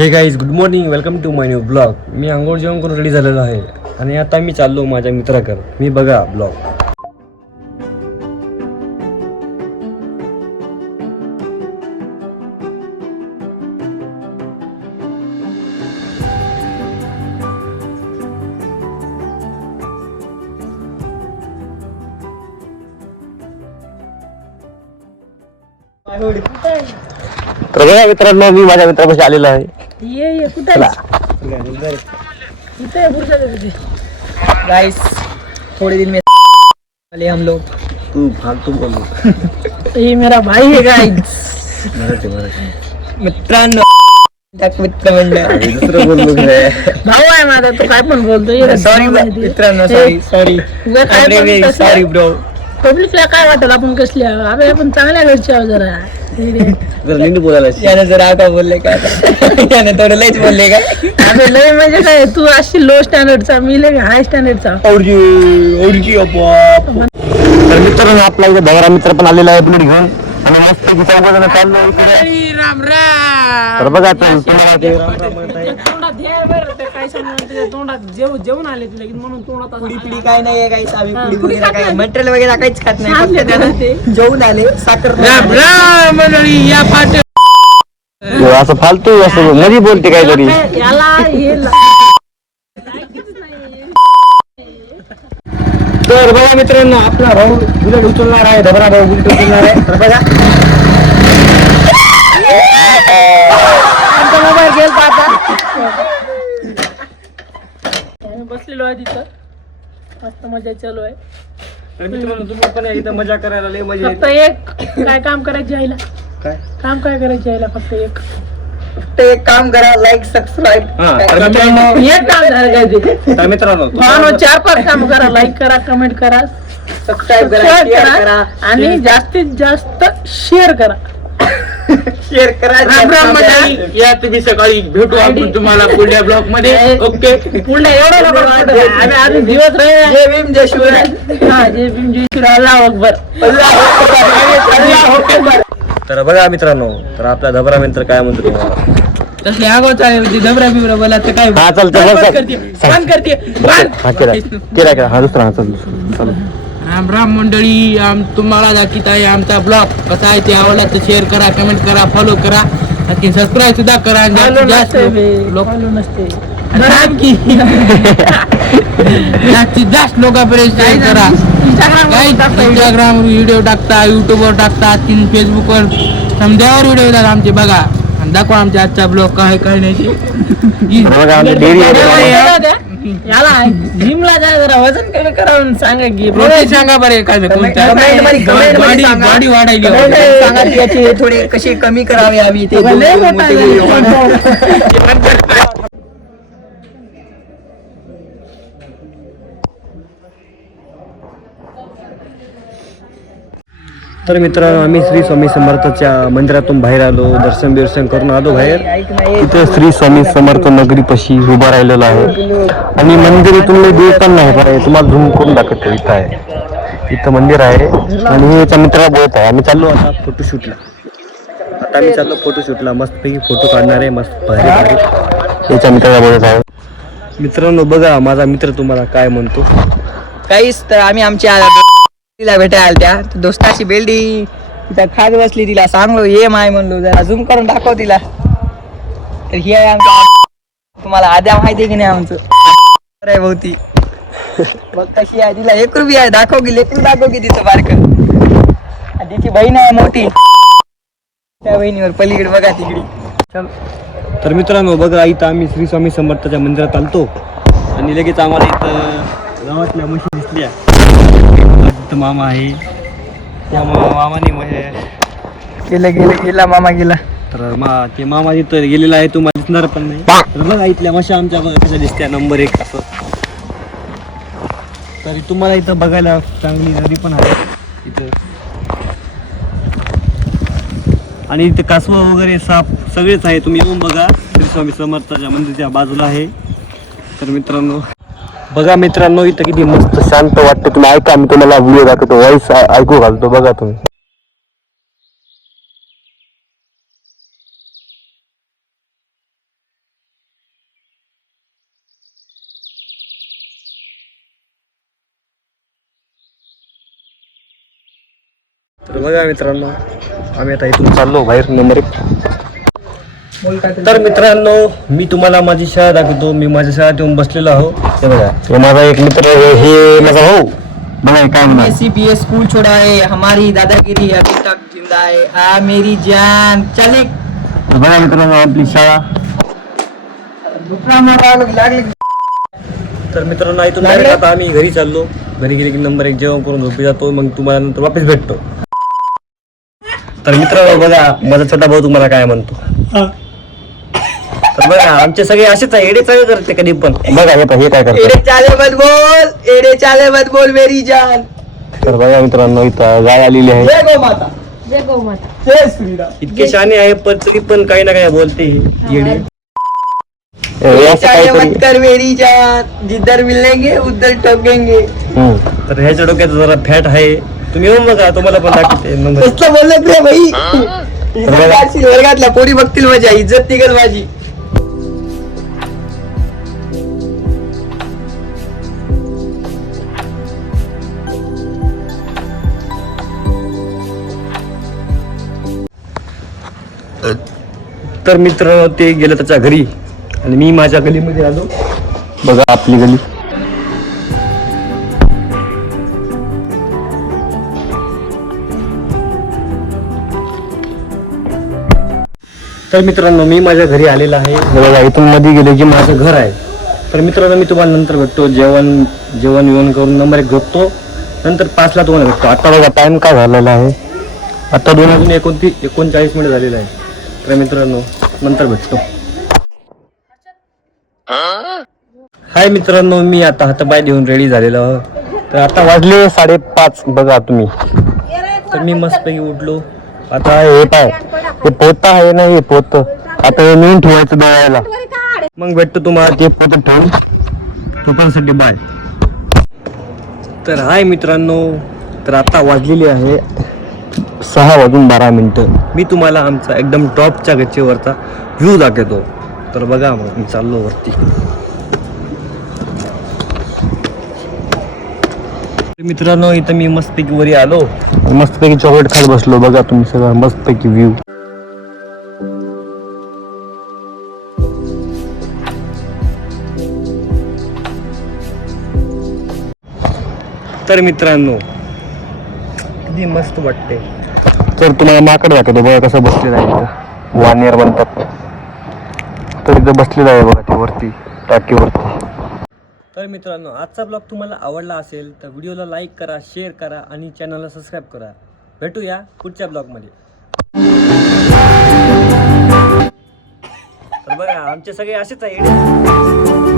हे guys good morning, welcome to my new blog. मी आंघोळ जेवण करून रेडी झालेलो आहे आणि आता मी चाललो माझ्या मित्राकडे. मी बघा ब्लॉग. तर बघा मित्रांनो, मी माझ्या मित्रापाशी आलेलो आहे. ये कुठे गाइस, थोड़े दिन में वाले हम लोग. तू फालतू बोलू. ये मेरा भाई है गाइस. मित्रांनो, मित्रमंडळ दुसरं बोललो भाऊ आहे माझा. तो काय पण बोलतो. सॉरी मित्रांनो, सॉरी सॉरी ब्रो. पब्लिकला काय वाटेल आपण कसले आहोत? आपण चांगल्या घरचे आहोत. जरा नीट बोलायला. याने जरा का बोलले काय? याने थोडं लयच बोलले काय? अरे लय म्हणजे काय, तू अशी लो स्टँडर्डचा, मी लय हाय स्टँडर्डचा. तर मित्रांनो, आपला इथे भगरा मित्र पण आलेला आहे बुलेट घेऊन आणि मस्त चौघजण चाललो. राम राम. तर बघा तुम्हाला ते तोंडात घे बरं. ते काय सांगणार, तोंडात जेवून आले तुला म्हणून तोंडात पिढी काय नाही गाईस. आम्ही पुडी वगैरे काय मटेरियल वगैरे काहीच खात नाही. फक्त त्याला जेवून आले. साखर राम राम मंडळी. या पाठ असं फालतू असं मध्ये बोलते काहीतरी. याला तर बघा मित्रांनो, आपला भाऊ बुलेट उचलणार आहे. धबरा भाऊ बुलेट उचलणार आहे. तर बघा मोबाईल घेईल पाहता. बसलेलो आहे तिथं, मस्त मजा चालू आहे. तर मित्रांनो, तुम्ही पण इथं मजा करायला लय मजा फक्त एक काय काम करायचे आईला. काय काम काय करायचे आईला? फक्त एक काम करा, लाईक सबस्क्राईब. तर मित्रांनो, एक काम करायचं. तर मित्रांनो, 4-5 काम करा. लाईक करा, कमेंट करा, सबस्क्राईब करा, सबस्क्राईब शेअर करा करा आणि जास्तीत जास्त शेअर करा. शेअर करा. राम राम मंडळी. या तुम्ही सकाळी भेटू आपण तुम्हाला पुढल्या ब्लॉक मध्ये. ओके. पुढे एवढं आम्ही अजून दिवस राहिले. जय भीम जय शिवराय. हा, जय भीम जय शिवराय. अल्लाह अकबर. अल्लाह अकबर. तर बघा मित्रांनो, तर आपला धबरा मित्र काय म्हणतो तुम्हाला. तसले आगाव चालेल. धबरा बिबरा बोला तर काय हा चल चल बंद करते. हा केला हा दुसरा हा चल चल. राम राम मंडळी. तुम्हाला दाखवत आहे आमचा ब्लॉग कसा आहे. ते आवडला तर शेअर करा, कमेंट करा, फॉलो करा, आणखी सबस्क्राईब सुद्धा करा. जास्तीत जास्त लोकांपर्यंत शेअर करा. इंस्टाग्राम व्हिडिओ टाकता, युट्यूबवर टाकता, फेसबुकवर समजावर व्हिडिओ येतात आमचे. बघा आणि दाखवा आमच्या आजचा ब्लॉग काय काय नाही. याला जिमला जा, जरा वजन कमी करा म्हणून सांगा की. सांगा बरे काय कमेंट मध्ये सांगा. बॉडी वाढायली. कमेंट मध्ये सांगा की याचे थोडे कसे कमी करावे आम्ही ते मोठे व्हिडिओ. तर मित्रांनो, आम्ही श्री स्वामी समर्थाच्या मंदिरातून बाहेर आलो. दर्शन करून आलो बाहेर. इथे श्री स्वामी समर्थ नगरीपाशी उभा राहिलेला आहे आणि मंदिर इथून दूर पण नाही पाहिजे. तुम्हाला झूम करून दाखवतो. इथं आहे, इथं मंदिर आहे आणि याच्या मित्राला बोलत आहे. आम्ही चाललो आता फोटोशूटला. मस्तपैकी फोटो काढणार आहे. मस्त भारी भारी याच्या मित्राला बोलत आहे. मित्रांनो बघा, माझा मित्र तुम्हाला काय म्हणतो. काहीच तर आम्ही आमच्या तिला भेटायला त्या दोस्ताची बेल्डी तिला खात बसली. तिला सांगलो ये माय म्हणलो, जरा झूम करून दाखव तिला. तर ही आहे आमच्या. तुम्हाला आद्या माहिती की नाही आमचं भोवती. बघ कशी आहे. तिला लेकरू बी आहे. दाखव की लेकरू, दाखव की तिचं बारक. तिची बहीण आहे मोठी. त्या बहिणीवर पलीकडे बघा तिकडे. चल. तर मित्रांनो बघा, इथं आम्ही श्री स्वामी समर्थाच्या मंदिरात आलतो आणि लगेच आम्हाला इथं गावातल्या म्हशी दिसल्या. इथं मामा आहे. त्या मामाने गेला मामा गेला. तर ते मामा तिथं गेलेला आहे. तुम्हाला दिसणार पण नाही. तर बघा इथल्या म्हशी आमच्या कशा दिसत्या. नंबर 1 असं. तरी तुम्हाला इथं बघायला चांगली नदी पण आहे इथं. आणि इथे कासवा वगैरे साप सगळेच आहे. तुम्ही येऊन बघा. श्री स्वामी समर्थाच्या मंदिराच्या बाजूला आहे. तर मित्रांनो बघा मित्रांनो, इथं किती मस्त शांत वाटतं. तुम्ही ऐका, मी तुम्हाला व्हिडिओ दाखवतो. व्हॉइस ऐकू घालतो. बघा तुम्ही. तर बघा मित्रांनो, आम्ही आता इथून चाललो बाहेर नंबर 1. तर मित्रांनो, मी तुम्हाला माझी शाळा दाखवतो. मी माझ्या शाळेत येऊन बसलेलो आहो. हे बघा, हे माझा एक मित्र आहे, हे माझा भाऊ. बघा काय म्हणा, CBS स्कूल छोड़ा है, हमारी दादागिरी अभी तक जिंदा है. आ मेरी जान चले. बघा मित्रांनो आपली शाळा. तर मित्रांनो इथून direct आता आम्ही घरी चाललो. घरी गेले की नंबर 1 जेवण करून झोपी जातो. मग तुम्हाला नंतर वापस भेटतो. तर मित्रांनो बघा, माझा छोटा भाऊ तुम्हाला काय म्हणतो. तर बघा आमचे सगळे असेच आहे, एडे चाले करते कधी पण. बघा हे काय करते. एडे चाले मत बोल मेरी जान. तर बघा मित्रांनो इथं गाय आलेली आहे. जय गो माता. जय गौ माता. जय श्रीराम. इतके शाने आहे पण तरी पण काही ना काही बोलते ही येडे. हे असं चाले काहीतरी. मत कर मेरी जान, जिधर मिलेंगे उधर ठोकेंगे. तर ह्याच्या डोक्यात जरा फॅट आहे. तुम्ही येऊन बघा, तुम्हाला पण दाखवते नंबर. कसलं बोलत रे भाई. इज्जत काढशील वर्गातल्या पोरी बघतील माझ्या, इज्जत निघल माझी. तर मित्र ते गेलं त्याच्या घरी आणि मी माझ्या गलीमध्ये आलो. बघा आपली गली. तर मित्रांनो मी माझ्या घरी आलेला आहे. बघा इथून मध्ये गेले की माझं घर आहे. तर मित्रांनो मी तुम्हाला नंतर भेटतो. जेवण येऊन करून नंबर 1 झोपतो. नंतर 5ला तुम्हाला भेटतो. आता बघा टाइम काय झालेला आहे. आता 2:39 मिनिट झालेलं आहे. तर मित्रांनो नंतर भेटतो. हाय मित्रांनो, मी आता हातपाय देऊन रेडी झालेलो आहे. तर आता वाजले 5:30 बघा तुम्ही. तर मी मस्तपैकी उठलो. आता हे पाय, हे पोत आहे ना, हे पोत आता हे नेऊन ठेवायचं दळायला. मग भेटतो तुम्हाला ते पोत ठेवून. तोपर्यंत बाय. तर हाय मित्रांनो, तर आता वाजलेली आहे 6:12. मी तुम्हाला आमचा एकदम टॉपच्या गच्चीवरचा व्ह्यू दाखवतो. तर बघा मग मी चाललो वरती. मित्रांनो इथं मी मस्तपैकी वरी आलो. मस्तपैकी चॉकलेट खात बसलो. बघा तुम्ही सगळं मस्तपैकी व्ह्यू. तर मित्रांनो किती मस्त वाटते. तर तुम्हाला माकड दाखवतो. बघा कसं बसलेलं आहे इथं. वानेर म्हणतात. तर इथं बसलेलं आहे बघा ते वरती टाकीवरती. तर मित्रांनो आजचा ब्लॉग तुम्हाला आवडला असेल तर व्हिडिओला लाईक करा, शेअर करा आणि चॅनलला सबस्क्राईब करा. भेटूया पुढच्या ब्लॉगमध्ये. तर बघा आमचे सगळे असेच आहे.